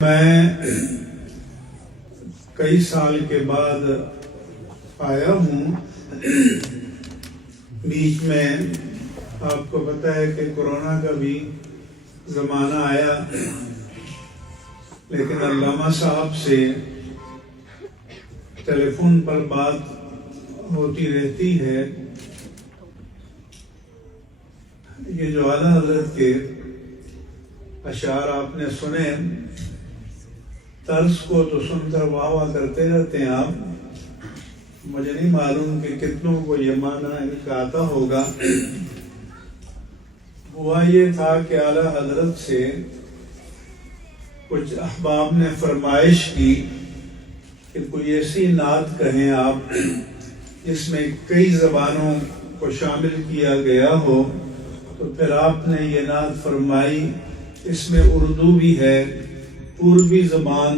میں کئی سال کے بعد آیا ہوں۔ بیچ میں آپ کو پتہ ہے کہ کورونا کا بھی زمانہ آیا، لیکن علامہ صاحب سے ٹیلی فون پر بات ہوتی رہتی ہے۔ یہ جو اعلیٰ حضرت کے اشعار آپ نے سنے، طرز کو تو سن کر واہ واہ کرتے رہتے ہیں آپ، مجھے نہیں معلوم کہ کتنوں کو یہ معنی ان کا آتا ہوگا۔ ہوا یہ تھا کہ اعلیٰ حضرت سے کچھ احباب نے فرمائش کی کہ کوئی ایسی نعت کہیں آپ جس میں کئی زبانوں کو شامل کیا گیا ہو، تو پھر آپ نے یہ نعت فرمائی۔ اس میں اردو بھی ہے، پوربی زبان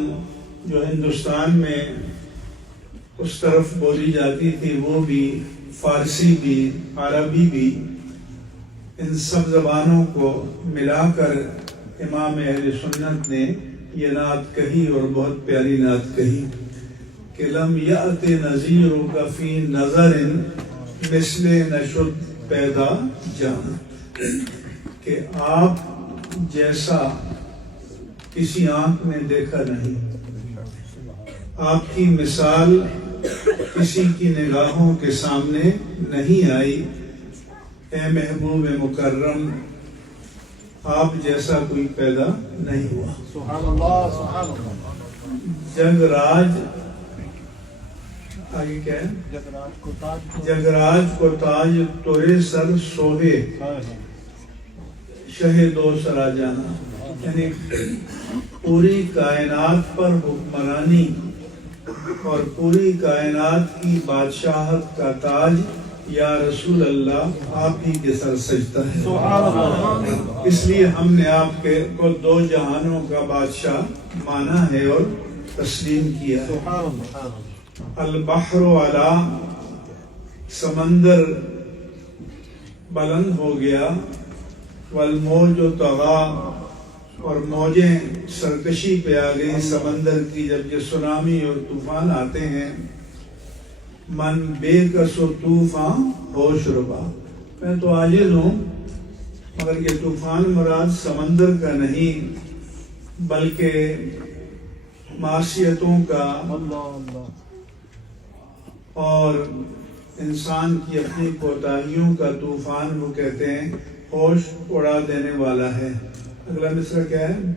جو ہندوستان میں اس طرف بولی جاتی تھی وہ بھی، فارسی بھی، عربی بھی، ان سب زبانوں کو ملا کر امام اہل سنت نے یہ نعت کہی، اور بہت پیاری نعت کہی کہ لم یأت نظیرک فی نظر مثل نشد پیدا جان، کہ آپ جیسا کسی آنکھ میں دیکھا نہیں، آپ کی مثال کسی کی نگاہوں کے سامنے نہیں آئی۔ اے محبوب مکرم، آپ جیسا کوئی پیدا نہیں ہوا۔ سبحان اللہ، سبحان اللہ۔ جگ راج، آگے کیا ہے؟ جگ راج کو تاج تورے سر سوہے، شہ دو سرا جانا، یعنی پوری کائنات پر حکمرانی اور پوری کائنات کی بادشاہت کا تاج یا رسول اللہ آپ ہی کے سر سجدہ ہے۔ اس لیے ہم نے آپ کو دو جہانوں کا بادشاہ مانا ہے اور تسلیم کیا ہے۔ البحر علا، سمندر بلند ہو گیا، والموج طغا، اور موجیں سرکشی پہ آ گئی سمندر کی جب یہ سونامی اور طوفان آتے ہیں۔ من بے کس و طوفان ہوش ربا، میں تو عاجز ہوں، مگر یہ طوفان مراد سمندر کا نہیں بلکہ معصیتوں کا اور انسان کی اپنی کوتاہیوں کا طوفان، وہ کہتے ہیں ہوش اڑا دینے والا ہے۔ اگلا مصرع کیا ہے؟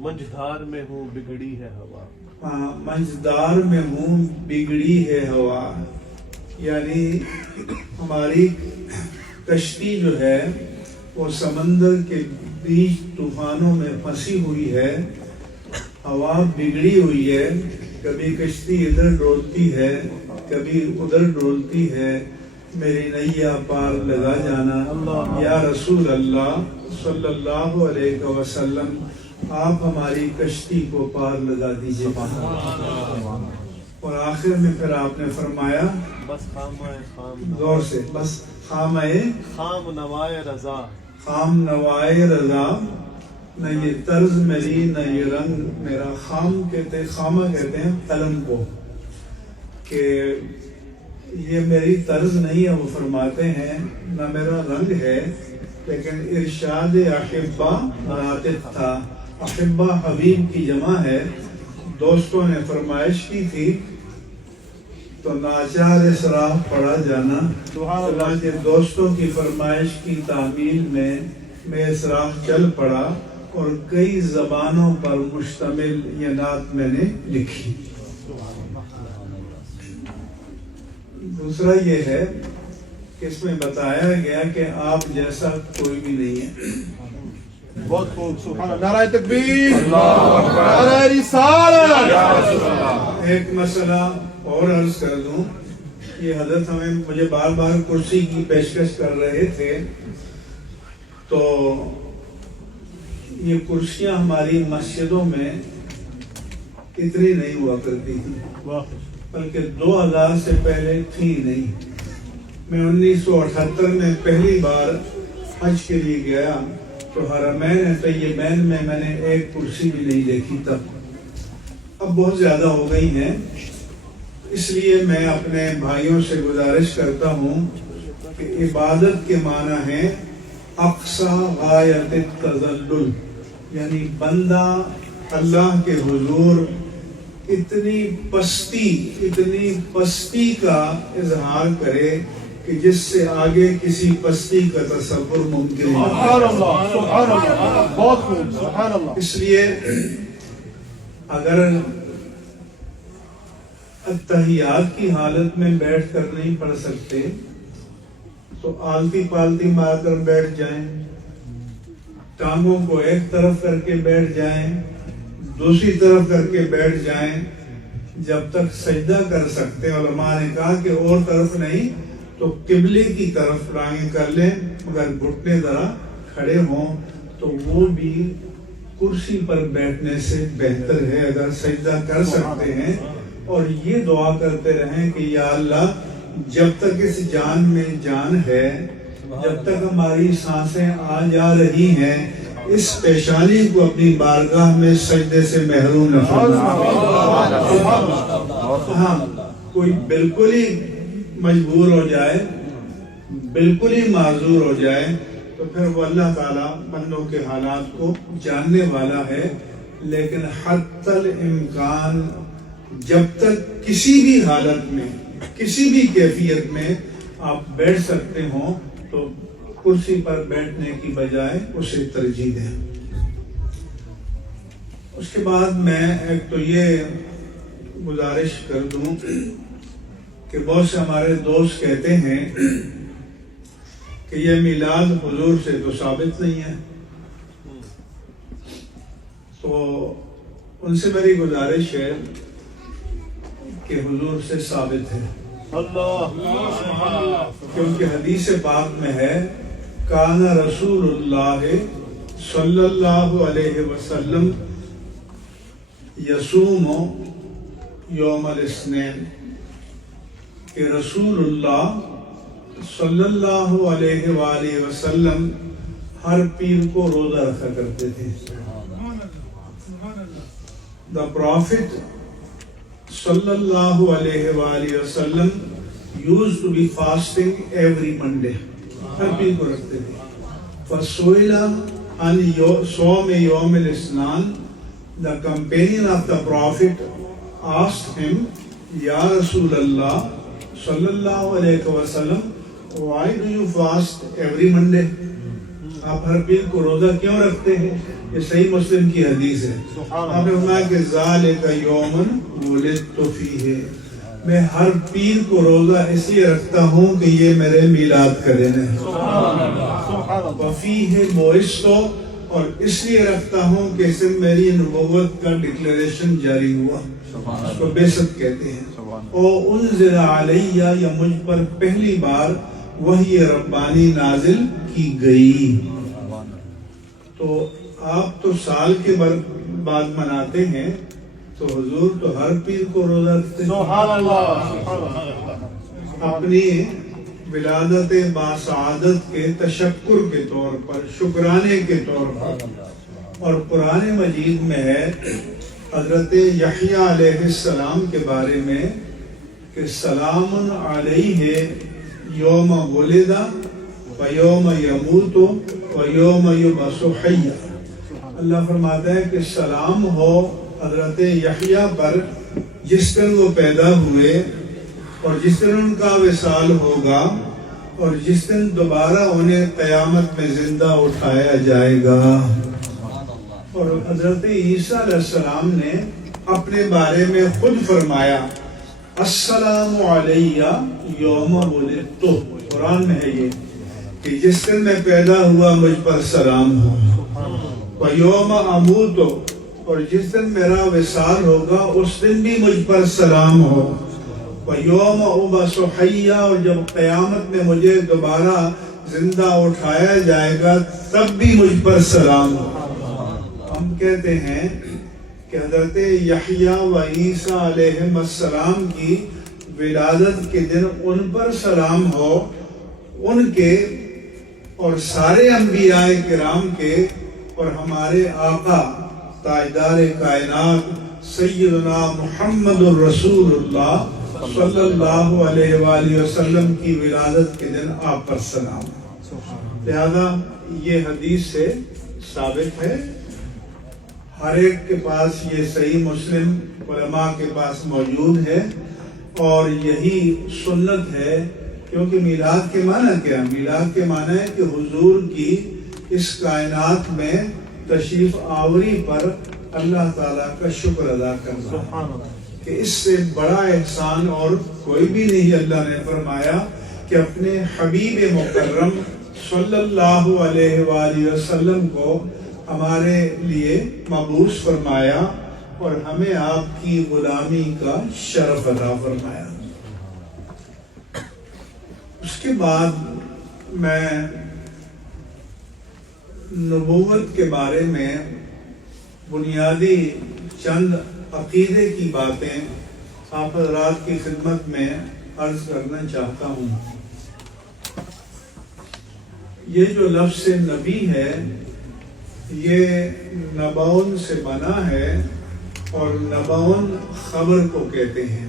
منجھدار میں ہوں بگڑی ہے ہوا۔ ہاں، منجھدار میں ہوں بگڑی ہے ہوا، یعنی ہماری کشتی جو ہے وہ سمندر کے بیچ طوفانوں میں پھنسی ہوئی ہے، ہوا بگڑی ہوئی ہے، کبھی کشتی ادھر ڈولتی ہے کبھی ادھر ڈولتی ہے، میری نیا پار لگا جانا۔ یا رسول اللہ صلی اللہ علیہ وسلم، آپ ہماری کشتی کو پار لگا دیجیے۔ اور آخر میں پھر آپ نے فرمایا، بس خامہ خام غور سے، بس خامہ خام نوائے رضا، خام نوائے رضا، نہ یہ طرز میری نہ یہ رنگ میرا۔ خام کہتے ہیں، خامہ کہتے ہیں قلم کو، کہ یہ میری طرز نہیں ہے، وہ فرماتے ہیں نہ میرا رنگ ہے، لیکن ارشاد احبہ راتب تھا۔ احبہ حبیب کی جمع ہے۔ دوستوں نے فرمائش کی تھی تو ناچار اسراف پڑا جانا، چنانچہ دوستوں کی فرمائش کی تعمیل میں اسراف چل پڑا، اور کئی زبانوں پر مشتمل یہ نعت میں نے لکھی۔ دوسرا یہ ہے کہ اس میں بتایا گیا کہ آپ جیسا کوئی بھی نہیں ہے۔ بہت خوب، سبحان اللہ، نعرہ تکبیر، نعرہ رسالت۔ ایک مسئلہ اور عرض کر دوں، یہ حضرت مجھے بار بار کرسی کی پیشکش کر رہے تھے، تو یہ کرسیاں ہماری مسجدوں میں اتنی نہیں ہوا کرتی تھی، بلکہ 2000 سے پہلے تھی نہیں۔ میں 1978 میں پہلی بار حج کے لیے گیا تو حرمین طیبین میں نے ایک کرسی بھی نہیں دیکھی تب. اب بہت زیادہ ہو گئی ہیں، اس لیے میں اپنے بھائیوں سے گزارش کرتا ہوں کہ عبادت کے معنی ہے اقصی غایت التذلل، یعنی بندہ اللہ کے حضور اتنی پستی کا اظہار کرے کہ جس سے آگے کسی پستی کا تصور ممکن نہیں. سبحان اللہ، سبحان اللہ، بہت خوب، سبحان اللہ. اس لیے اگر اتحیات کی حالت میں بیٹھ کر نہیں پڑھ سکتے تو آلتی پالتی مار کر بیٹھ جائیں، ٹانگوں کو ایک طرف کر کے بیٹھ جائیں، دوسری طرف کر کے بیٹھ جائیں، جب تک سجدہ کر سکتے. علماء نے کہا کہ اور طرف نہیں تو قبلے کی طرف ٹانگیں کر لیں، اگر گھٹنے ذرا کھڑے ہوں تو وہ بھی کرسی پر بیٹھنے سے بہتر ہے اگر سجدہ کر سکتے ہیں. اور یہ دعا کرتے رہیں کہ یا اللہ جب تک اس جان میں جان ہے، جب تک ہماری سانسیں آ جا رہی ہیں، اس پیشانی کو اپنی بارگاہ میں سجدے سے محروم نہ فرما. ہاں کوئی بالکل ہی مجبور ہو جائے، بالکل ہی معذور ہو جائے تو پھر وہ اللہ تعالیٰ بندوں کے حالات کو جاننے والا ہے. لیکن حتی الامکان جب تک کسی بھی حالت میں، کسی بھی کیفیت میں آپ بیٹھ سکتے ہوں تو کرسی پر بیٹھنے کی بجائے اسے ترجیح دیں. اس کے بعد میں ایک تو یہ گزارش کر دوں کہ بہت سے ہمارے دوست کہتے ہیں کہ یہ میلاد حضور سے تو ثابت نہیں ہے، تو ان سے میری گزارش ہے کہ حضور سے ثابت ہے. کیونکہ حدیث پاک میں ہے کان رسول اللہ صلی اللہ علیہ وسلم یصوم یوم الاثنین، کہ رسول اللہ صلی اللہ علیہ وآلہ وسلم ہر پیر کو روزہ رکھا کرتے تھے. The Prophet صلی اللہ علیہ وآلہ وسلم used to be fasting every Monday. ہر پیر کو رکھتے تھے. فَسُئِلَ عَنْ صَوْمِ يَوْمِ الْاِثْنَانِ. The companion of the Prophet asked him, Ya Rasulullah صلی اللہ علیہ وسلم, why do you fast every Monday? آپ ہر پیر کو روزہ کیوں رکھتے ہیں؟ یہ صحیح مسلم کی حدیث ہے. آپ نے فرمایا کہ ذَلِكَ يَوْمٌ وُلِدتُّ فِيهِ. میں ہر پیر کو روزہ اس لیے رکھتا ہوں کہ یہ میرے میلاد کا دن ہے. وَفِيهِ بُعِثْتُ. اور اس لیے رکھتا ہوں کہ اس میں میری نبوت کا ڈکلیریشن جاری ہوا، اس کو بعثت کہتے ہیں. اور انزل علیہ، یا مجھ پر پہلی بار وحی ربانی نازل کی گئی. تو آپ تو سال کے بعد مناتے ہیں، تو حضور تو ہر پیر کو روزہ رکھتے ہیں. اپنی ولادت باسعادت کے تشکر کے طور پر، شکرانے کے طور پر. اور قرآن مجید میں ہے حضرت یحییٰ علیہ السلام کے بارے میں کہ سلام علیہ یوم ولد و یوم یموت و یوم یبعث حیا. اللہ فرماتا ہے کہ سلام ہو حضرت یحییٰ پر جس دن وہ پیدا ہوئے اور جس دن ان کا وصال ہوگا اور جس دن دوبارہ انہیں قیامت میں زندہ اٹھایا جائے گا. اور حضرت عیسیٰ علیہ السلام نے اپنے بارے میں خود فرمایا السلام علیہ یوم ولدت. قرآن میں ہے یہ کہ جس دن میں پیدا ہوا مجھ پر سلام ہو. وَيَوْمَ أَمُوتُ. اور جس دن میرا وصال ہوگا اس دن بھی مجھ پر سلام ہو. وَيَوْمَ أُبْعَثُ حَيًّا. اور جب قیامت میں مجھے دوبارہ زندہ اٹھایا جائے گا تب بھی مجھ پر سلام ہو. ہم کہتے ہیں کہ حضرت یحییٰ و عیسیٰ علیہ السلام کی ولادت کے دن ان پر سلام ہو، ان کے اور سارے انبیاء کرام کے اور ہمارے آقا تاجدار کائنات سیدنا محمد الرسول اللہ صلی اللہ علیہ وآلہ وسلم کی ولادت کے دن آپ پر سلام. لہذا یہ حدیث سے ثابت ہے، ہر ایک کے پاس یہ صحیح مسلم علماء کے پاس موجود ہے، اور یہی سنت ہے. کیونکہ میلاد کے معنی کیا؟ میلاد کے معنی ہے کہ حضور کی اس کائنات میں تشریف آوری پر اللہ تعالیٰ کا شکر ادا کرنا، کہ اس سے بڑا احسان اور کوئی بھی نہیں. اللہ نے فرمایا کہ اپنے حبیب مکرم صلی اللہ علیہ وآلہ وسلم کو ہمارے لیے مبعوث فرمایا اور ہمیں آپ کی غلامی کا شرف عطا فرمایا. اس کے بعد میں نبوت کے بارے میں بنیادی چند عقیدے کی باتیں آپ حضرات کی خدمت میں عرض کرنا چاہتا ہوں. یہ جو لفظ نبی ہے یہ نبعون سے بنا ہے، اور نبعون خبر کو کہتے ہیں،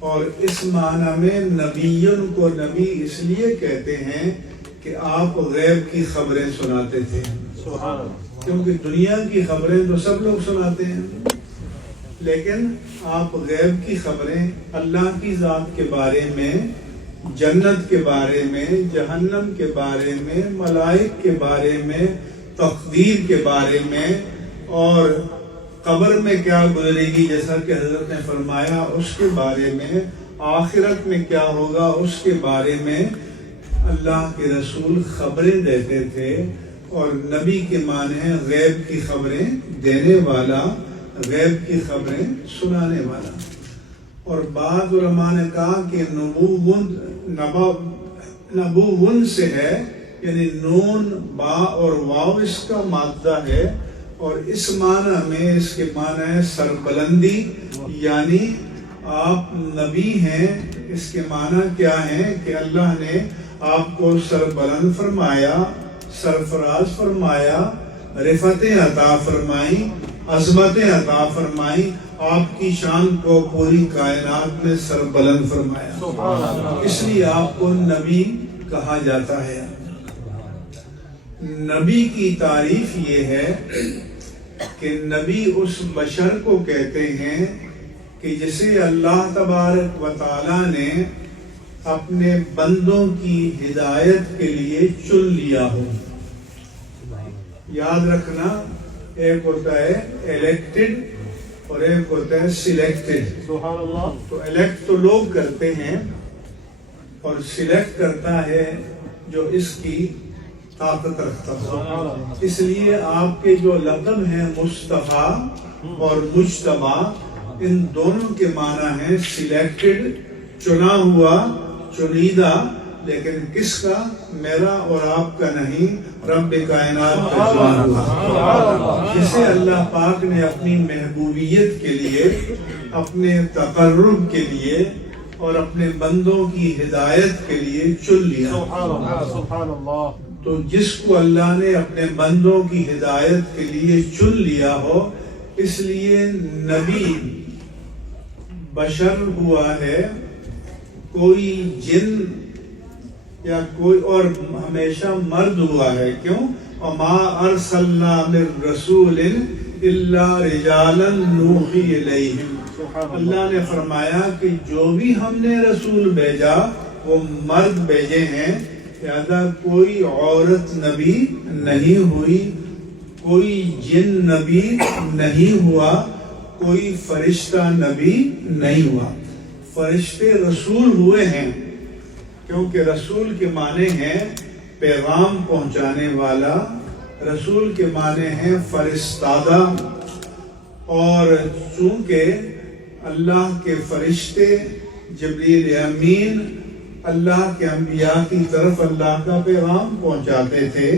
اور اس معنی میں نبیون کو نبی اس لیے کہتے ہیں کہ آپ غیب کی خبریں سناتے تھے. کیونکہ دنیا کی خبریں تو سب لوگ سناتے ہیں، لیکن آپ غیب کی خبریں اللہ کی ذات کے بارے میں، جنت کے بارے میں، جہنم کے بارے میں، ملائک کے بارے میں، تقدیر کے بارے میں، اور قبر میں کیا گزرے گی جیسا کہ حضرت نے فرمایا اس کے بارے میں، آخرت میں کیا ہوگا اس کے بارے میں اللہ کے رسول خبریں دیتے تھے. اور نبی کے معنی ہے غیب کی خبریں دینے والا، غیب کی خبریں سنانے والا. اور بعض علماء نے کہا کہ نبوون سے ہے، یعنی نون با اور واو اس کا مادہ ہے، اور اس معنی میں اس کے معنی ہے سربلندی، یعنی آپ نبی ہیں. اس کے معنی کیا ہے کہ اللہ نے آپ کو سربلند فرمایا، سرفراز فرمایا، رفعتیں عطا فرمائی، عظمتیں عطا فرمائی، آپ کی شان کو پوری کائنات میں سربلند فرمایا. اس لیے آپ کو نبی کہا جاتا ہے. نبی کی تعریف یہ ہے کہ نبی اس بشر کو کہتے ہیں کہ جسے اللہ تبارک و تعالی نے اپنے بندوں کی ہدایت کے لیے چن لیا ہو. یاد رکھنا، ایک ہوتا ہے الیکٹڈ اور ایک ہوتا ہے سلیکٹڈ. تو الیکٹ تو لوگ کرتے ہیں، اور سلیکٹ کرتا ہے جو اس کی طاقت رکھتا ہو. اس لیے آپ کے جو لقب ہیں مصطفیٰ اور مجتبیٰ، ان دونوں کے معنی ہیں سلیکٹڈ، چنا ہوا، چنیدہ، لیکن کس کا؟ میرا اور آپ کا نہیں، رب کائنات کا چنا ہوا، جسے اللہ پاک نے اپنی محبوبیت کے لیے، اپنے تقرب کے لیے اور اپنے بندوں کی ہدایت کے لیے چن لیا. سبحان اللہ. تو جس کو اللہ نے اپنے بندوں کی ہدایت کے لیے چن لیا ہو، اس لیے نبی بشر ہوا ہے، کوئی جن یا کوئی اور ہمیشہ مرد ہوا ہے. کیوں؟ وَمَا أَرْسَلْنَا مِن رَسُولٍ إِلَّا رِجَالًا نُوحِي إِلَيْهِمْ. اللہ نے فرمایا کہ جو بھی ہم نے رسول بھیجا وہ مرد بھیجے ہیں، لہذا کوئی عورت نبی نہیں ہوئی، کوئی جن نبی نہیں ہوا، کوئی فرشتہ نبی نہیں ہوا. فرشتے رسول ہوئے ہیں، کیونکہ رسول کے معنی ہیں پیغام پہنچانے والا، رسول کے معنی ہیں فرستادہ. اور چونکہ اللہ کے فرشتے جبریل امین اللہ کے انبیاء کی طرف اللہ کا پیغام پہنچاتے تھے،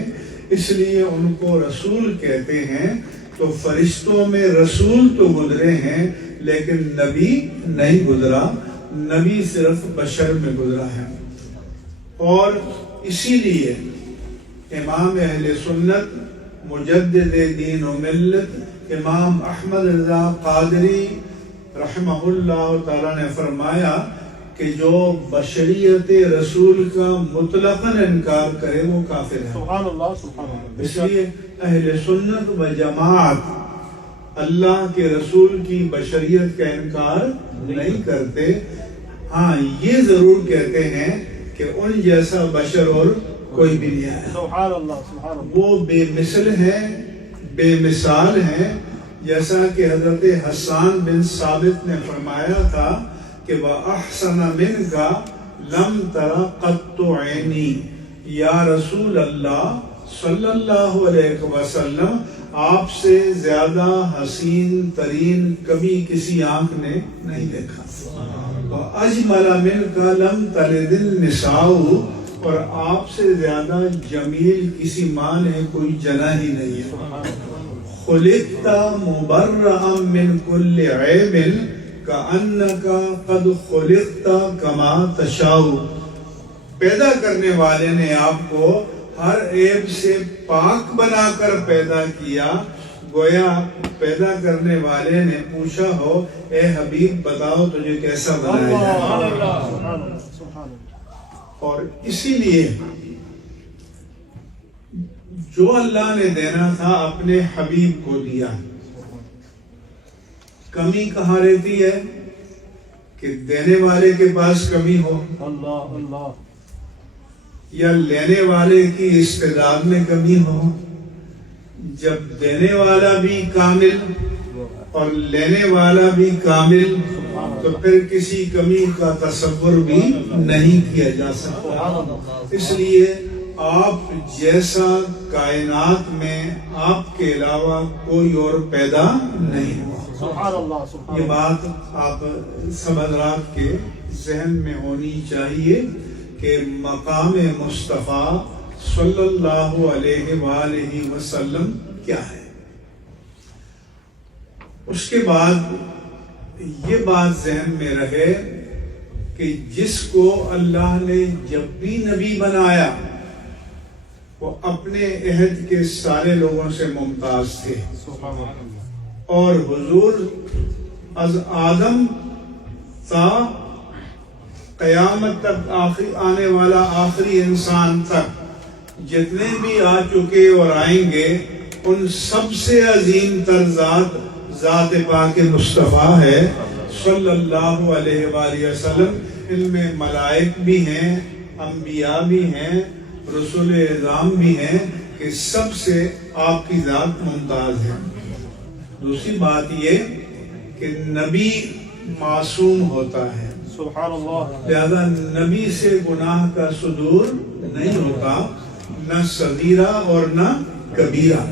اس لیے ان کو رسول کہتے ہیں. تو فرشتوں میں رسول تو گزرے ہیں لیکن نبی نہیں گزرا، نبی صرف بشر میں گزرا ہے. اور اسی لیے امام اہل سنت مجدد دین و ملت امام احمد رضا قادری رحمہ اللہ تعالیٰ نے فرمایا کہ جو بشریت رسول کا مطلقاً انکار کرے وہ کافر ہے. سبحان اللہ سبحان اللہ. اس لیے اہل سنت و جماعت اللہ کے رسول کی بشریت کا انکار نہیں کرتے. ہاں یہ ضرور کہتے ہیں کہ ان جیسا بشر اور کوئی بھی نہیں آیا. سبحان اللہ سبحان اللہ. وہ بے مثل ہیں، بے مثال ہیں. جیسا کہ حضرت حسان بن ثابت نے فرمایا تھا کہ وَأَحْسَنَ مِنْكَ لَمْ تَرَ قَطُّ عَيْنِي. یا رسول اللہ صلی اللہ علیہ وسلم، آپ سے زیادہ حسین ترین کبھی کسی آنکھ نے نہیں دیکھا. وَأَجْمَلَ مِنْكَ لَمْ تَلِدِ النِّسَاءُ. اور آپ سے زیادہ جمیل کسی ماں نے کوئی جنا ہی نہیں ہے. خلقت مبرئا من كل عیب كأنك قد خلقت كما تشاء. پیدا کرنے والے نے آپ کو ہر عیب سے پاک بنا کر پیدا کیا، گویا پیدا کرنے والے نے پوچھا ہو اے حبیب بتاؤ تجھے کیسا بنایا جائے. اور اسی لیے جو اللہ نے دینا تھا اپنے حبیب کو دیا. کمی کہاں رہتی ہے کہ دینے والے کے پاس کمی ہو، اللہ اللہ، یا لینے والے کی استعداد میں کمی ہو. جب دینے والا بھی کامل اور لینے والا بھی کامل تو پھر کسی کمی کا تصور بھی نہیں کیا جا سکتا. اس لیے آپ جیسا کائنات میں آپ کے علاوہ کوئی اور پیدا نہیں ہوا. سبحان اللہ سبحان اللہ. یہ بات آپ سب حضرات کے ذہن میں ہونی چاہیے کہ مقام مصطفیٰ صلی اللہ علیہ وآلہ وسلم کیا ہے. اس کے بعد یہ بات ذہن میں رہے کہ جس کو اللہ نے جب بھی نبی بنایا وہ اپنے عہد کے سارے لوگوں سے ممتاز تھے. اور حضور از آدم تا قیامت تک آنے والا آخری انسان تک جتنے بھی آ چکے اور آئیں گے ان سب سے عظیم تر ذات پاک مصطفیٰ ہے صلی اللہ علیہ وآلہ وسلم. ان میں ملائک بھی ہیں، انبیاء بھی ہیں، رسول اعظام بھی ہیں کہ سب سے آپ کی ذات ممتاز ہے. دوسری بات یہ کہ نبی معصوم ہوتا ہے، سبحان اللہ. لہذا نبی سے گناہ کا صدور نہیں ہوتا، نہ صغیرہ اور نہ کبیرہ.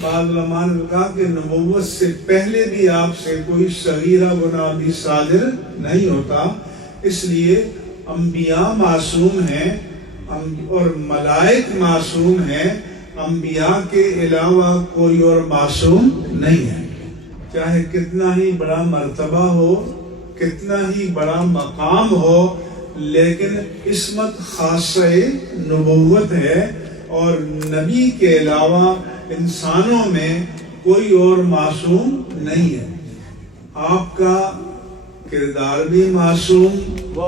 بعض علماء نے کہا کہ نبوت سے پہلے بھی آپ سے کوئی صغیرہ گناہ بھی صادر نہیں ہوتا. اس لیے انبیاء معصوم ہیں اور ملائک معصوم ہیں. انبیاء کے علاوہ کوئی اور معصوم نہیں ہے. چاہے کتنا ہی بڑا مرتبہ ہو، کتنا ہی بڑا مقام ہو، لیکن عصمت خاصہ نبوت ہے. اور نبی کے علاوہ انسانوں میں کوئی اور معصوم نہیں ہے. آپ کا کردار بھی معصوم،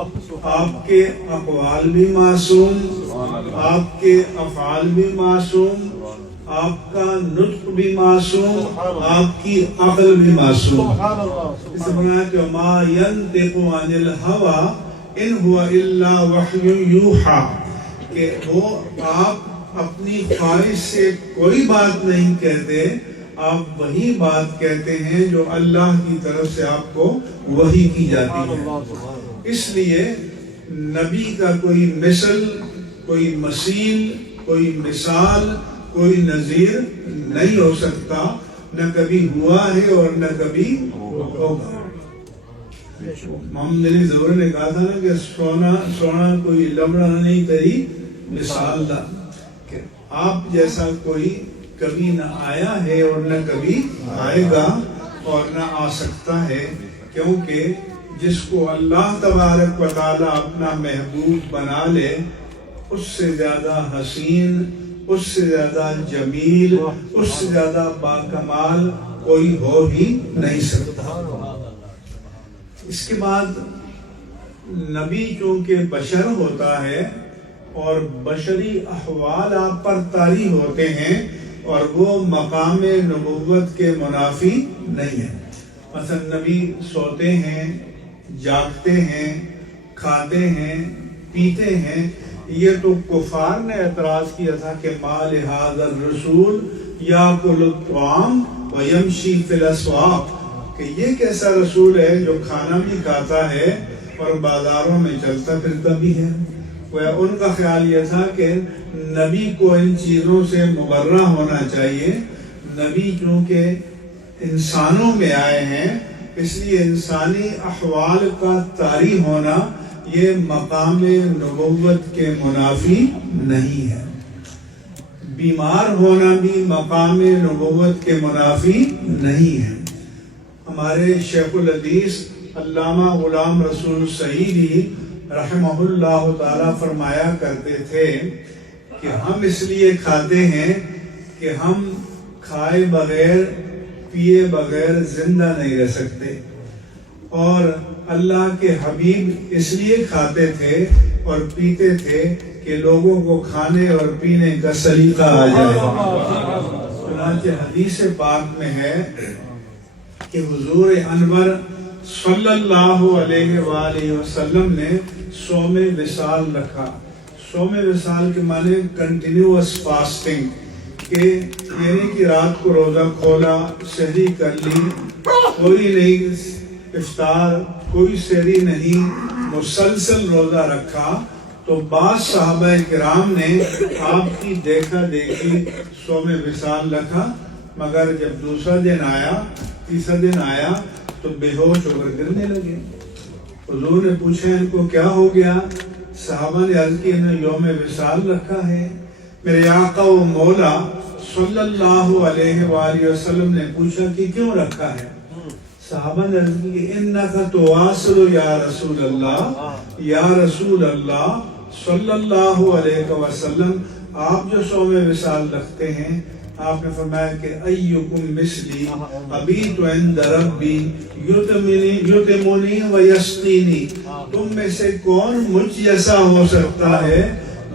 آپ کے اقوال بھی معصوم، آپ کے افعال بھی معصوم، آپ کا نطق بھی معصوم، آپ کی عقل بھی معصوم. اس بنا کہ ما ينطق عن الهوى ان هو الا وحی یوحى، کہ وہ آپ اپنی خواہش سے کوئی بات نہیں کہتے، آپ وہی بات کہتے ہیں جو اللہ کی طرف سے آپ کو وحی کی جاتی ہے. اس لیے نبی کا کوئی مثل، کوئی مثیل، کوئی مثال، کوئی نظیر نہیں ہو سکتا، نہ کبھی ہوا ہے اور نہ کبھی ہوگا. محمد علی ظہور نے کہا تھا نا کہ سونا کوئی لبڑا نہیں تیری مثال دا، کہ آپ جیسا کوئی کبھی نہ آیا ہے اور نہ کبھی آئے گا اور نہ آ سکتا ہے. کیونکہ جس کو اللہ تبارک و تعالی اپنا محبوب بنا لے اس سے زیادہ حسین، اس سے زیادہ جمیل، اس سے زیادہ باکمال کوئی ہو ہی نہیں سکتا۔ اس کے بعد نبی چونکہ بشر ہوتا ہے اور بشری احوال آپ پر طاری ہوتے ہیں اور وہ مقام نبوت کے منافی نہیں ہے۔ مثلا نبی سوتے ہیں، جاگتے ہیں، کھاتے ہیں، پیتے ہیں۔ یہ تو کفار نے اعتراض کیا تھا کہ ما لہذا الرسول یاکل الطعام ویمشی فی الاسواق، کہ یہ کیسا رسول ہے جو کھانا بھی کھاتا ہے اور بازاروں میں چلتا پھرتا بھی ہے۔ ان کا خیال یہ تھا کہ نبی کو ان چیزوں سے مبرہ ہونا چاہیے۔ نبی چونکہ انسانوں میں آئے ہیں اس لیے انسانی احوال کا طاری ہونا یہ مقام نبوت کے منافی نہیں ہے۔ بیمار ہونا بھی مقام نبوت کے منافی نہیں ہے۔ ہمارے شیخ الحدیث علامہ غلام رسول سعیدی رحمہ اللہ تعالی فرمایا کرتے تھے کہ ہم اس لیے کھاتے ہیں کہ ہم کھائے بغیر پیے بغیر زندہ نہیں رہ سکتے، اور اللہ کے حبیب اس لیے کھاتے تھے اور پیتے تھے کہ لوگوں کو کھانے اور پینے کا سلیقہ آ جائے۔ چنانچہ حدیث پاک میں ہے کہ حضور انور صلی اللہ علیہ وآلہ وسلم نے صوم وصال رکھا۔ صوم وصال کے معنی کنٹینیوس فاسٹنگ، کہ یعنی کہ رات کو روزہ کھولا، سحری کر لی، کوئی نہیں افطار، کوئی سحری نہیں، مسلسل روزہ رکھا۔ تو بعض صحابہ کرام نے آپ کی دیکھا دیکھی صوم وصال رکھا، مگر جب دوسرا دن آیا، تیسرا دن آیا تو بے ہوش ہو کر گرنے لگے۔ حضور نے پوچھا ان کو کیا ہو گیا؟ صحابہ نے عرض کی انہوں نے یوم وصال رکھا ہے۔ میرے آقا و مولا صلی اللہ علیہ وآلہ وسلم نے پوچھا کہ کیوں رکھا ہے؟ صحابہ نے عرض کی انکا تواصل یا رسول اللہ، یا رسول اللہ صلی اللہ علیہ وسلم، آپ جو صوم وصال رکھتے ہیں، آپ نے فرمایا کہ ایکم مثلی ابیت عند ربی یطعمنی و یسقینی، تم میں سے کون مجھ جیسا ہو سکتا ہے؟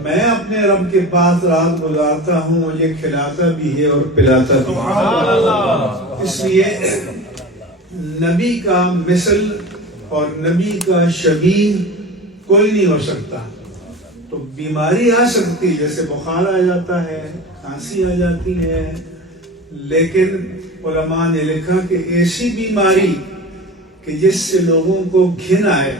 میں اپنے رب کے پاس رات گزارتا ہوں، مجھے کھلاتا بھی ہے اور پلاتا بھی ہے۔ اس لیے نبی کا مثل اور نبی کا شبیہ کوئی نہیں ہو سکتا۔ تو بیماری آ سکتی، جیسے بخار آ جاتا ہے، کھانسی آ جاتی ہے، لیکن علماء نے لکھا کہ ایسی بیماری کہ جس سے لوگوں کو گھن آئے،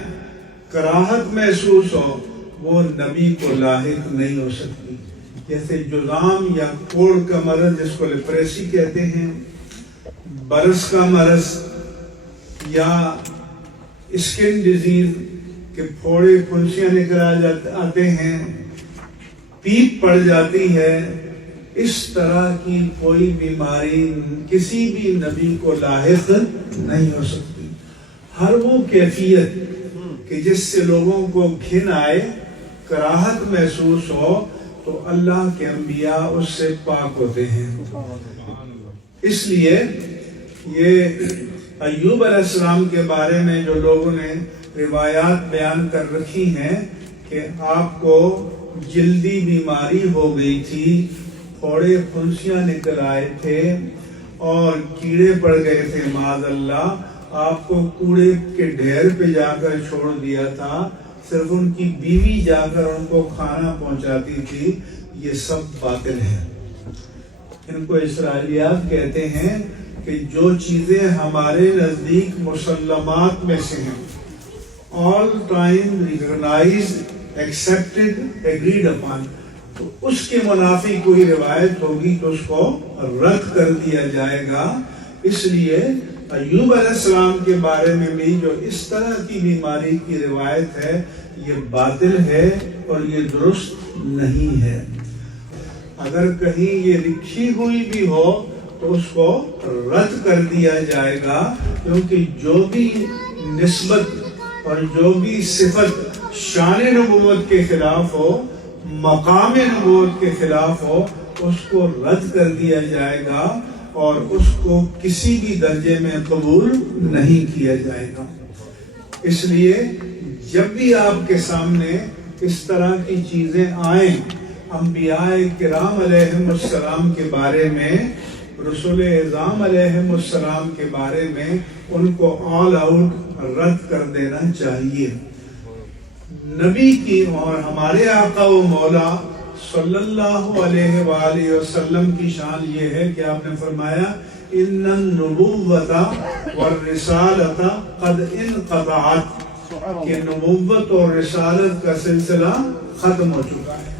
کراہت محسوس ہو، وہ نبی کو لاحق نہیں ہو سکتی۔ جیسے جذام یا کوڑ کا مرض جس کو لیپریسی کہتے ہیں، برس کا مرض یا اسکن ڈیزیز کہ پھوڑے پھنسیاں نکل آتے ہیں، پیپ پڑ جاتی ہے، اس طرح کی کوئی بیماری کسی بھی نبی کو لاحق نہیں ہو سکتی۔ ہر وہ کیفیت کہ جس سے لوگوں کو گھن آئے، کراہت محسوس ہو، تو اللہ کے انبیاء اس سے پاک ہوتے ہیں۔ اس لیے یہ ایوب علیہ السلام کے بارے میں جو لوگوں نے روایات بیان کر رکھی ہیں کہ آپ کو جلدی بیماری ہو گئی تھی، پھوڑے پھنسیاں نکل آئے تھے اور کیڑے پڑ گئے تھے، معاذ اللہ، آپ کو کوڑے کے ڈھیر پہ جا کر چھوڑ دیا تھا، صرف ان کی بیوی جا کر ان کو کھانا پہنچاتی تھی۔ یہ سب باطل ہے۔ ان کو اسرائیلیات کہتے ہیں کہ جو چیزیں ہمارے نزدیک مسلمات میں سے ہیں، all time recognized, accepted, agreed upon، تو اس کے منافی کوئی روایت ہوگی تو اس کو رد کر دیا جائے گا۔ اس لیے ایوب علیہ السلام کے بارے میں بھی جو اس طرح کی بیماری کی روایت ہے، یہ باطل ہے اور یہ درست نہیں ہے۔ اگر کہیں یہ لکھی ہوئی بھی ہو تو اس کو رد کر دیا جائے گا، کیونکہ جو بھی نسبت اور جو بھی صفت شان نبوت کے خلاف ہو، مقام نبوت کے خلاف ہو اس کو رد کر دیا جائے گا اور اس کو کسی بھی درجے میں قبول نہیں کیا جائے گا۔ اس لیے جب بھی آپ کے سامنے اس طرح کی چیزیں آئیں، انبیاء کرام علیہم السلام کے بارے میں، رسول اعظام علیہم السلام کے بارے میں، ان کو آل آؤٹ رد کر دینا چاہیے۔ نبی کی اور ہمارے آقا و مولا صلی اللہ علیہ وآلہ وسلم کی شان یہ ہے کہ آپ نے فرمایا ان النبوۃ والرسالۃ قد انقطعت، کہ نبوت اور رسالت کا سلسلہ ختم ہو چکا ہے،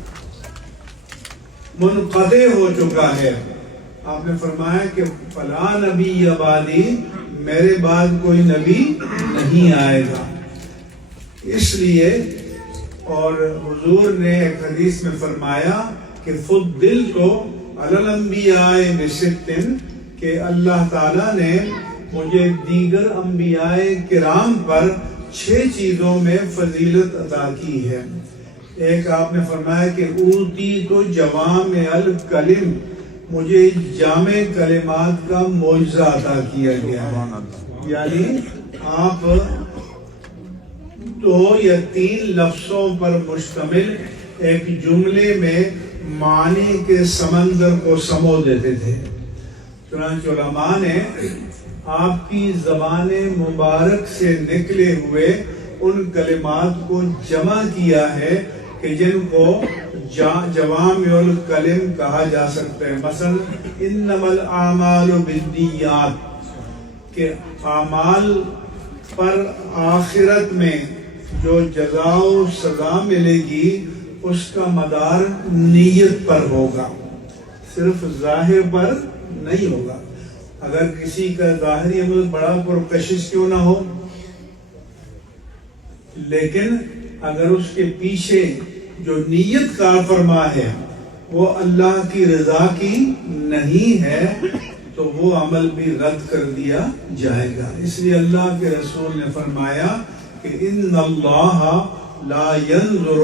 منقطع ہو چکا ہے۔ آپ نے فرمایا کہ فلا نبی بعدی، میرے بعد کوئی نبی نہیں آئے گا۔ اس لیے اور حضور نے ایک حدیث میں فرمایا کہ فضلت علی الانبیاء بست، کہ اللہ تعالیٰ نے مجھے دیگر انبیاء کرام پر 6 چیزوں میں فضیلت عطا کی ہے۔ ایک آپ نے فرمایا کہ اوتی تو جوامع الکلم، مجھے جامع کلمات کا معجزہ عطا کیا گیا ہے، یعنی آپ 2 یا 3 لفظوں پر مشتمل ایک جملے میں معنی کے سمندر کو سمو دیتے تھے۔ چنانچہ علماء نے آپ کی زبان مبارک سے نکلے ہوئے ان کلمات کو جمع کیا ہے کہ جن کو جوامع الکلم کہا جا سکتا ہے۔ مثلا انما الاعمال بالنیات، کہ اعمال پر آخرت میں جو جزا و سزا ملے گی اس کا مدار نیت پر ہوگا، صرف ظاہر پر نہیں ہوگا۔ اگر کسی کا ظاہری عمل بڑا پرکشش کیوں نہ ہو، لیکن اگر اس کے پیچھے جو نیت کار فرما ہے وہ اللہ کی رضا کی نہیں ہے تو وہ عمل بھی رد کر دیا جائے گا۔ اس لیے اللہ کے رسول نے فرمایا کہ ان اللہ لا ينظر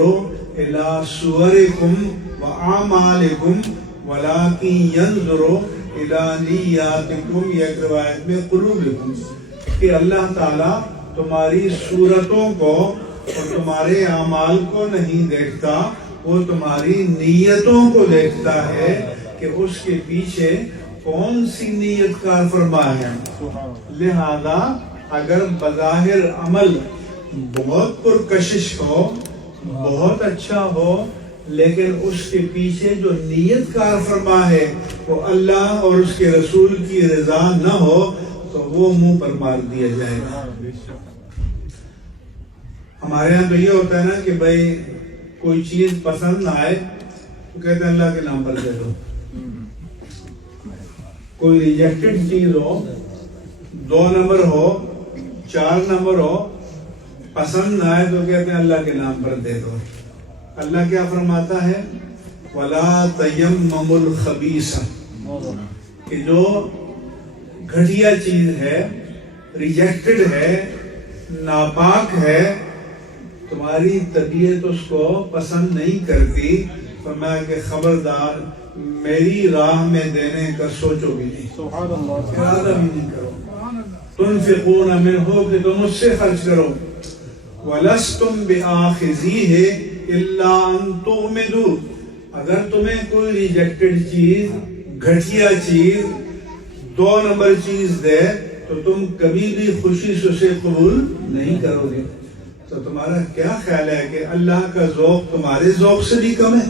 الى صورکم واعمالکم ولکن ينظر الى نیاتکم، یا ایک روایت میں قلوبکم، کہ اللہ تعالیٰ تمہاری صورتوں کو اور تمہارے اعمال کو نہیں دیکھتا، وہ تمہاری نیتوں کو دیکھتا ہے کہ اس کے پیچھے کون سی نیت کار فرما ہے۔ لہذا اگر بظاہر عمل بہت پرکشش ہو، بہت اچھا ہو، لیکن اس کے پیچھے جو نیت کار فرما ہے وہ اللہ اور اس کے رسول کی رضا نہ ہو تو وہ منہ پر مار دیا جائے گا۔ ہمارے ہاں تو یہ ہوتا ہے نا کہ بھائی کوئی چیز پسند نہ آئے تو کہتے ہیں اللہ کے نام پر دے دو۔ کوئی ریجیکٹڈ چیز ہو، 2 نمبر ہو، 4 نمبر ہو، پسند نہ آئے تو کہتے ہیں اللہ کے نام پر دے دو۔ اللہ کیا فرماتا ہے؟ وَلَا تَيَمَّمُوا الْخَبِيثَ، کہ جو گھٹیا چیز ہے، ریجیکٹڈ ہے، ناپاک ہے، تمہاری طبیعت اس کو پسند نہیں کرتی، فرمایا کہ خبردار میری راہ میں دینے کا سوچو بھی نہیں، ارادہ بھی نہیں کرو۔ تنفقون منہ، کہ تم اس سے خرچ کرو، وَلَسْتُمْ بِآخِذِيهِ إِلَّا أَن تُغْمِضُوا، اگر تمہیں کوئی ریجیکٹڈ چیز، گھٹیا چیز، 2 نمبر چیز دے تو تم کبھی بھی خوشی سے اسے قبول نہیں کرو گے۔ تو تمہارا کیا خیال ہے کہ اللہ کا ذوق تمہارے ذوق سے بھی کم ہے؟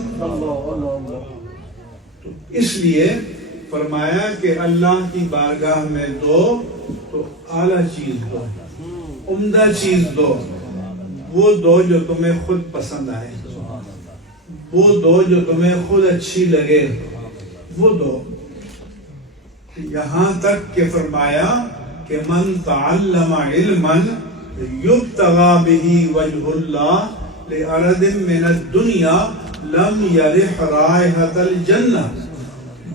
تو اس لیے فرمایا کہ اللہ کی بارگاہ میں دو تو اعلیٰ چیز دو، عمدہ چیز دو، وہ دو جو تمہیں خود پسند آئے، وہ دو جو تمہیں خود اچھی لگے، وہ دو۔ یہاں تک کہ فرمایا کہ من تعلم علما یبتغى به وجه اللہ لعرض من الدنیا لم یرح رائحۃ الجنہ،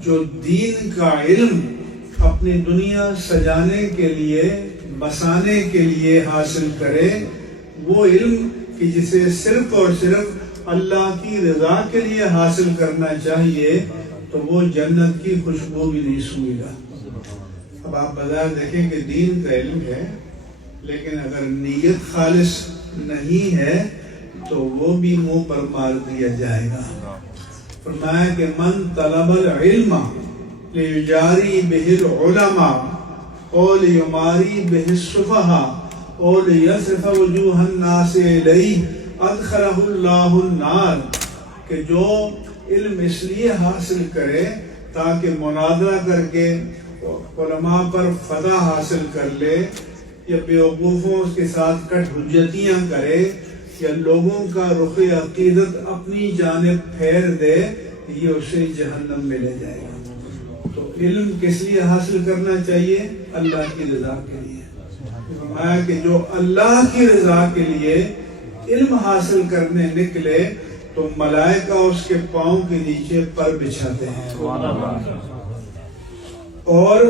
جو دین کا علم اپنی دنیا سجانے کے لیے، بسانے کے لیے حاصل کرے، وہ علم کہ جسے صرف اور صرف اللہ کی رضا کے لیے حاصل کرنا چاہیے تو وہ جنت کی خوشبو بھی نہیں سونگے گا۔ اب آپ بظاہر دیکھیں کہ دین کا علم ہے، لیکن اگر نیت خالص نہیں ہے تو وہ بھی منہ پر مار دیا جائے گا۔ فرمایا کہ من طلب العلم لیجاری بہ العلماء اور لیماری بہ السفہاء اور لیصرف وجوہ الناس الیہ ادخلہ اللہ النار، کہ جو علم اس لیے حاصل کرے تاکہ مناظرہ کر کے علماء پر فتح حاصل کر لے، یا بیوقوفوں کے ساتھ کٹ حجتیاں کرے، یا لوگوں کا رخ عقیدت اپنی جانب پھیر دے، یہ اسے جہنم میں لے جائے گا۔ تو علم کس لیے حاصل کرنا چاہیے؟ اللہ کی رضا کے لیے۔ فرمایا کہ جو اللہ کی رضا کے لیے علم حاصل کرنے نکلے تو ملائکہ اس کے پاؤں کے نیچے پر بچھاتے ہیں۔ اور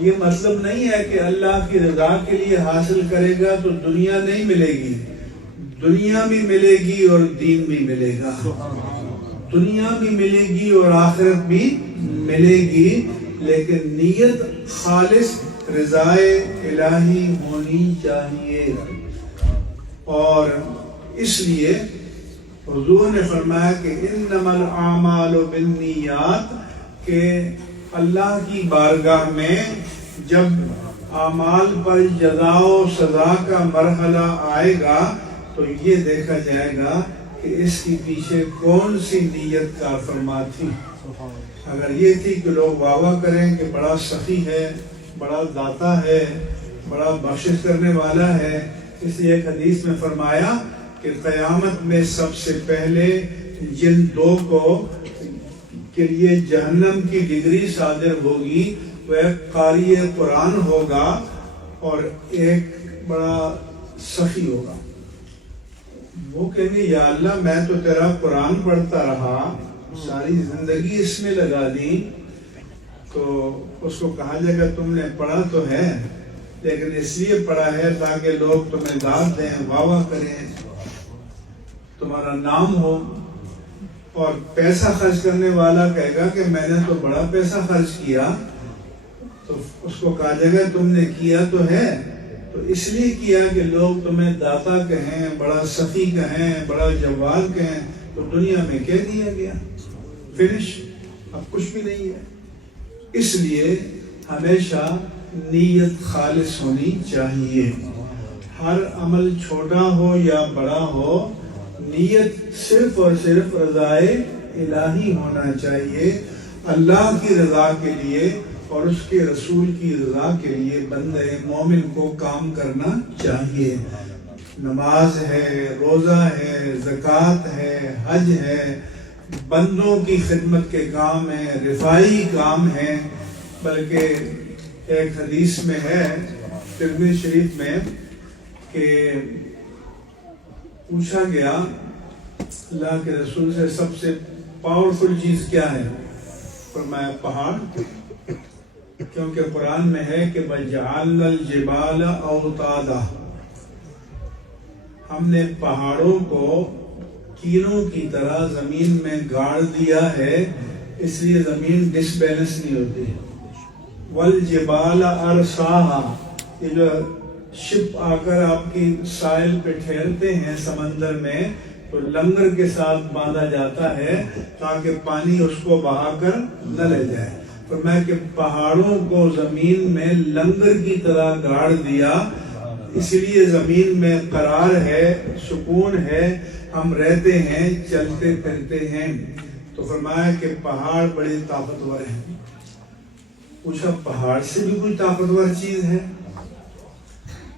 یہ مطلب نہیں ہے کہ اللہ کی رضا کے لیے حاصل کرے گا تو دنیا نہیں ملے گی، دنیا بھی ملے گی اور دین بھی ملے گا، دنیا بھی ملے گی اور آخرت بھی ملے گی، لیکن نیت خالص رضائے الہی ہونی چاہیے۔ اور اس لیے حضور نے فرمایا کہ انما الاعمال بالنیات، کہ اللہ کی بارگاہ میں جب اعمال پر جزا و سزا کا مرحلہ آئے گا تو یہ دیکھا جائے گا کہ اس کے پیچھے کون سی نیت کار فرما تھی۔ اگر یہ تھی کہ لوگ واہ واہ کریں کہ بڑا سخی ہے، بڑا داتا ہے، بڑا بخشش کرنے والا ہے، اس لیے ایک حدیث میں فرمایا کہ قیامت میں سب سے پہلے جن دو کو کے لیے جہنم کی ڈگری صادر ہوگی وہ ایک قاری قرآن ہوگا اور ایک بڑا سخی ہوگا۔ وہ کہیں گے یا اللہ میں تو تیرا قرآن پڑھتا رہا، ساری زندگی اس میں لگا دی، تو اس کو کہا جائے گا تم نے پڑھا تو ہے لیکن اس لیے پڑھا ہے تاکہ لوگ تمہیں داد دیں، واہ واہ کریں، تمہارا نام ہو۔ اور پیسہ خرچ کرنے والا کہے گا کہ میں نے تو بڑا پیسہ خرچ کیا، تو اس کو کہا جائے گا تم نے کیا تو ہے، تو اس لیے کیا کہ لوگ تمہیں داتا کہیں، بڑا سخی کہیں، بڑا جواد کہیں، تو دنیا میں کہہ دیا گیا، فنش، اب کچھ بھی نہیں ہے۔ اس لیے ہمیشہ نیت خالص ہونی چاہیے، ہر عمل چھوٹا ہو یا بڑا ہو، نیت صرف اور صرف رضائے الہی ہونا چاہیے، اللہ کی رضا کے لیے اور اس کے رسول کی رضا کے لیے بندے مومن کو کام کرنا چاہیے۔ نماز ہے، روزہ ہے، زکوٰۃ ہے، حج ہے، بندوں کی خدمت کے کام ہیں، رفائی کام ہیں، بلکہ ایک حدیث میں ہے ترمذی شریف میں کہ پوچھا گیا اللہ کے رسول سے سب سے پاورفل چیز کیا ہے؟ فرمایا پہاڑ، کیونکہ قرآن میں ہے کہ وَجَعَلْنَا الْجِبَالَ أَوْتَادًا، ہم نے پہاڑوں کو کینوں کی طرح زمین میں گاڑ دیا ہے، اس لیے زمین ڈس بیلنس نہیں ہوتی۔ وَالْجِبَالَ أَرْسَاهَا، یہ جو شپ آ کر آپ کی ساحل پہ ٹھہرتے ہیں سمندر میں تو لنگر کے ساتھ باندھا جاتا ہے تاکہ پانی اس کو بہا کر نہ لے جائے۔ فرمایا کہ پہاڑوں کو زمین میں لنگر کی طرح گاڑ دیا، اس لیے زمین میں قرار ہے، سکون ہے، ہم رہتے ہیں، چلتے پھرتے ہیں۔ تو فرمایا کہ پہاڑ بڑے طاقتور ہیں۔ پوچھا پہاڑ سے بھی کوئی طاقتور چیز ہے؟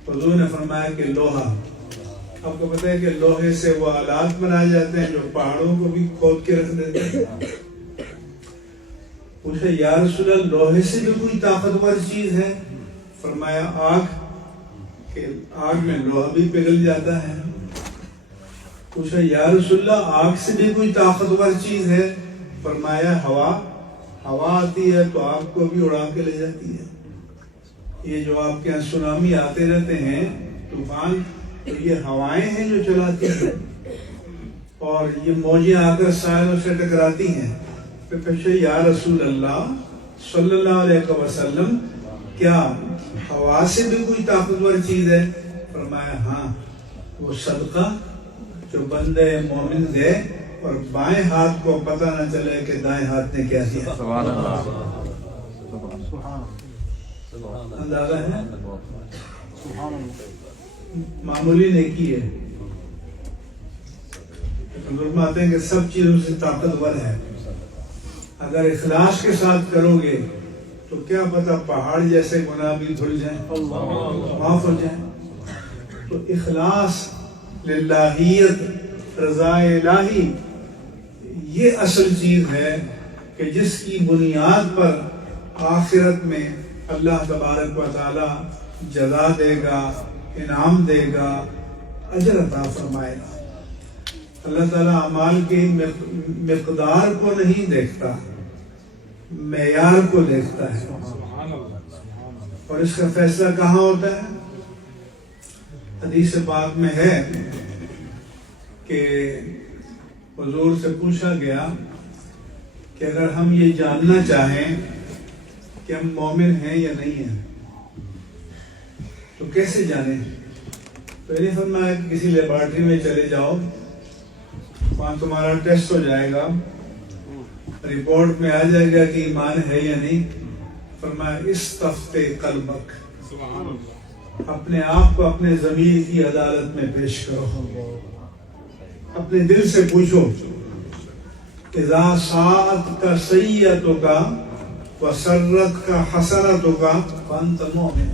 حضور نے فرمایا کہ لوہا، آپ کو پتہ ہے کہ لوہے سے وہ آلات بنائے جاتے ہیں جو پہاڑوں کو بھی کھود کے رکھ دیتے ہیں۔ پوچھا یا رسول اللہ لوہے سے بھی کوئی طاقتور چیز ہے؟ فرمایا آگ، کہ آگ میں لوہا بھی پگھل جاتا ہے۔ پوچھا یا رسول اللہ آگ سے بھی کوئی طاقتور چیز ہے؟ فرمایا ہوا، ہوا آتی ہے تو آگ کو بھی اڑا کے لے جاتی ہے۔ یہ جو آپ کے یہاں سونامی آتے رہتے ہیں، طوفان، تو یہ ہوائیں ہیں جو چلاتی ہیں۔ اور یہ موجیں آ کر سائلوں سے ٹکراتی ہیں، پھر پیچھے یا رسول اللہ صلی اللہ علیہ وسلم کیا ہوا سے بھی کوئی طاقتور چیز ہے؟ فرمایا ہاں، وہ صدقہ جو بندے مومن دے اور بائیں ہاتھ کو پتہ نہ چلے کہ دائیں ہاتھ نے کیا دیا۔ سبحان اللہ، اندازہ ہے معمولی نیکی ہے، فرماتے ہیں کہ سب چیزوں سے طاقتور ہے۔ اگر اخلاص کے ساتھ کرو گے تو کیا پتہ پہاڑ جیسے گناہ بھی دھل جائیں، معاف ہو جائیں۔ تو اخلاص، للہیت، رضا الہی، یہ اصل چیز ہے کہ جس کی بنیاد پر آخرت میں اللہ تبارک و تعالی جزا دے گا، انعام دے گا، اجر عطا فرمائے گا۔ اللہ تعالیٰ اعمال کی مقدار کو نہیں دیکھتا، معیار کو دیکھتا ہے، اور اس کا فیصلہ کہاں ہوتا ہے؟ حدیث پاک میں ہے کہ حضور سے پوچھا گیا کہ اگر ہم یہ جاننا چاہیں کہ ہم مومن ہیں یا نہیں ہیں تو کیسے جانیں؟ تو انہیں فرمایا کہ کسی لیبارٹری میں چلے جاؤ، وہاں تمہارا ٹیسٹ ہو جائے گا، رپورٹ میں آ جائے گا کہ ایمان ہے یا نہیں۔ فرمایا استفتے قلبک، اپنے آپ کو اپنے ضمیر کی عدالت میں پیش کرو، اپنے دل سے پوچھو، اذا ساعتک سیئتک وسرتک حسنتک فانت مومن،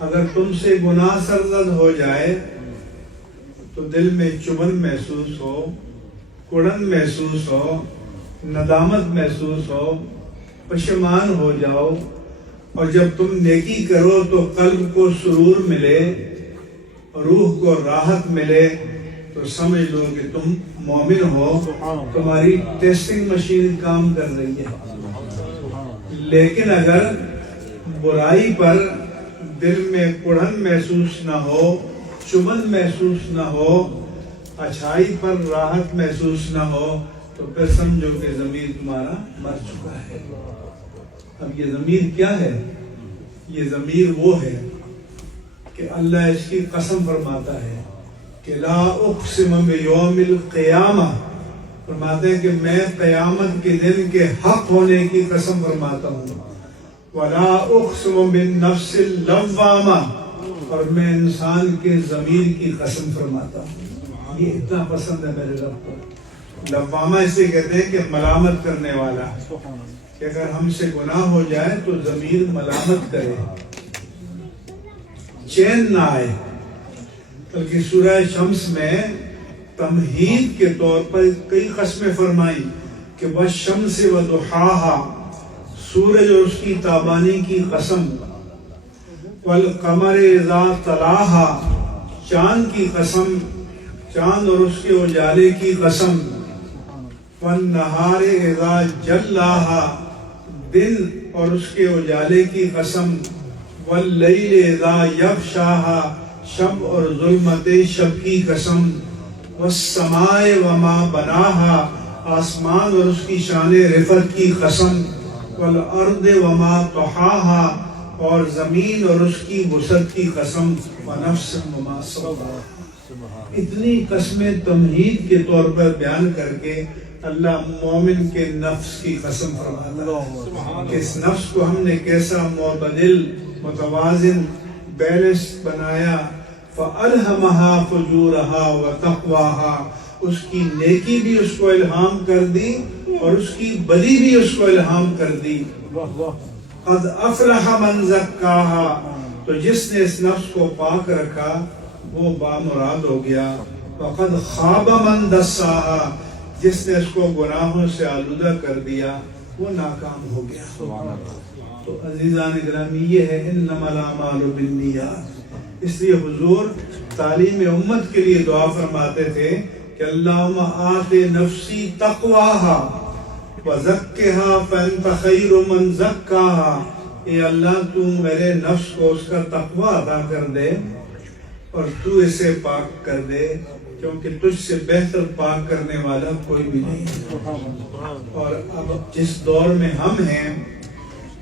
اگر تم سے گناہ سرزد ہو جائے تو دل میں چبھن محسوس ہو، کڑن محسوس ہو، ندامت محسوس ہو، پشیمان ہو جاؤ، اور جب تم نیکی کرو تو قلب کو سرور ملے، روح کو راحت ملے، تو سمجھ لو کہ تم مومن ہو، تمہاری ٹیسٹنگ مشین کام کر رہی ہے۔ لیکن اگر برائی پر دل میں کڑھن محسوس نہ ہو، چبھن محسوس نہ ہو، اچھائی پر راحت محسوس نہ ہو، تو پھر سمجھو کہ ضمیر تمہارا مر چکا ہے۔ اب یہ ضمیر کیا ہے؟ یہ ضمیر وہ ہے کہ اللہ اس کی قسم فرماتا ہے کہ لا اقسم بیوم القیامہ، فرماتے ہیں کہ میں قیامت کے دن کے حق ہونے کی قسم فرماتا ہوں، ولا اقسم بالنفس اللوامہ، اور میں انسان کے ضمیر کی قسم فرماتا ہوں۔ یہ اتنا پسند ہے میرے رب کو۔ لوامہ اسے کہتے ہیں کہ ملامت کرنے والا، کہ اگر ہم سے گناہ ہو جائے تو ضمیر ملامت کرے، چین نہ آئے۔ بلکہ سورہ شمس میں تمہید کے طور پر کئی قسمیں فرمائیں کہ والشمس وضحاها، سورج اور اس کی تابانی کی قسم، والقمر اذا تلاها، چاند کی قسم، چاند اور اس کے اجالے کی قسم، والنہار اذا جلاها، دن اور اس کے اجالے کی قسم، واللیل اذا یغشاها، شب اور ظلمت شب کی قسم، والسماء وما بناها، آسمان اور اس کی شان رفعت کی قسم، والارض وما طحاها، اور زمین اور اس کی وسعت کی قسم، ونفس وما سواها۔ اتنی قسمیں تمہید کے طور پر بیان کر کے اللہ مومن کے نفس کی قسم فرماتا ہے کہ اس نفس کو ہم نے کیسا معتدل، متوازن، بیلنس بنایا۔ فَأَلْهَمَهَا فُجُورَهَا وَتَقْوَاهَا، اس کی نیکی بھی اس کو الہام کر دی اور اس کی بدی بھی اس کو الہام کر دی۔ قَدْ أَفْلَحَ مَنْ زَكَّاهَا، تو جس نے اس نفس کو پاک رکھا وہ بامراد ہو گیا۔ وَقَدْ خَابَ مَنْ دَسَّاهَا، جس نے اس کو گناہوں سے آلودہ کر دیا وہ ناکام ہو گیا۔ تو عزیزان گرامی، یہ ہے انما الاعمال بالنیات۔ اس لیے حضور تعلیم امت کے لیے دعا فرماتے تھے کہ اللہم آت نفسی تقواها وزکھا فانت خیر من زکاہا، اے اللہ تو میرے نفس کو اس کا تقوی عطا کر دے اور تو اسے پاک کر دے، کیونکہ تجھ سے بہتر پاک کرنے والا کوئی بھی نہیں ہے۔ اور اب جس دور میں ہم ہیں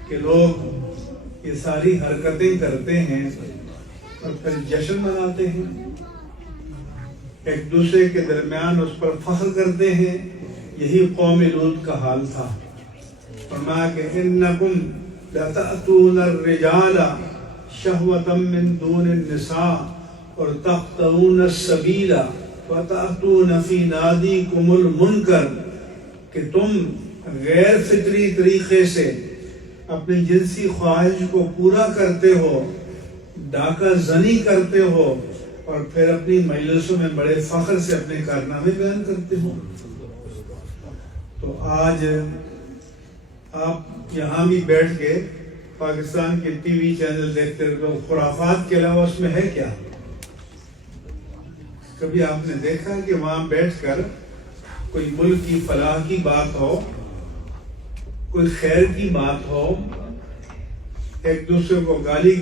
کہ لوگ یہ ساری حرکتیں کرتے ہیں اور پھر جشن مناتے ہیں، ایک دوسرے کے درمیان اس پر فخر کرتے ہیں، یہی قوم لوط کا حال تھا۔ فرمایا کہ انکم لتأتون الرجال شہوۃ من دون النساء اور تقطعون السبیل وتأتون فی نادیکم المنکر، کہ تم غیر فطری طریقے سے اپنی جنسی خواہش کو پورا کرتے ہو، ڈاکہ زنی کرتے ہو، اور پھر اپنی مجلسوں میں بڑے فخر سے اپنے کارنامے بیان کرتے ہو۔ تو آج آپ یہاں بھی بیٹھ کے پاکستان کے ٹی وی چینل دیکھتے ہو، خرافات کے علاوہ اس میں ہے کیا؟ کبھی آپ نے دیکھا کہ وہاں بیٹھ کر کوئی ملک کی فلاح کی بات ہو، کوئی خیر کی بات ہو، ایک دوسرے کو گالی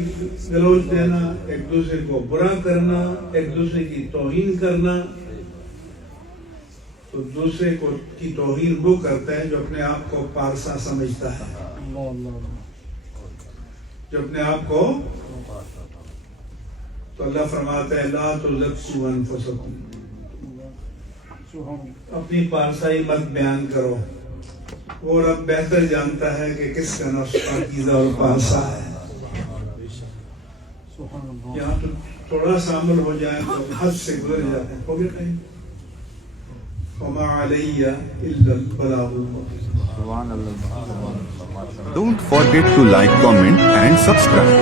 گلوچ دینا، ایک دوسرے کو برا کرنا، ایک دوسرے کی توہین کرنا؟ تو دوسرے کو کی توہین وہ کرتا ہے جو اپنے آپ کو پارسا سمجھتا ہے، جو اپنے آپ کو، تو اللہ فرماتا ہے لا تزکوا انفسکم، اپنی پارسائی مت بیان کرو، وہ رب بہتر جانتا ہے کہ کس کا نفس پاکیزہ اور پارسا ہے۔ یہاں تو تھوڑا سا عمل ہو جائے تو حد سے گزر جاتے ہیں، ہو گیا کہیں وما علی الا البلاغ المبین۔ Don't forget to like, comment and subscribe.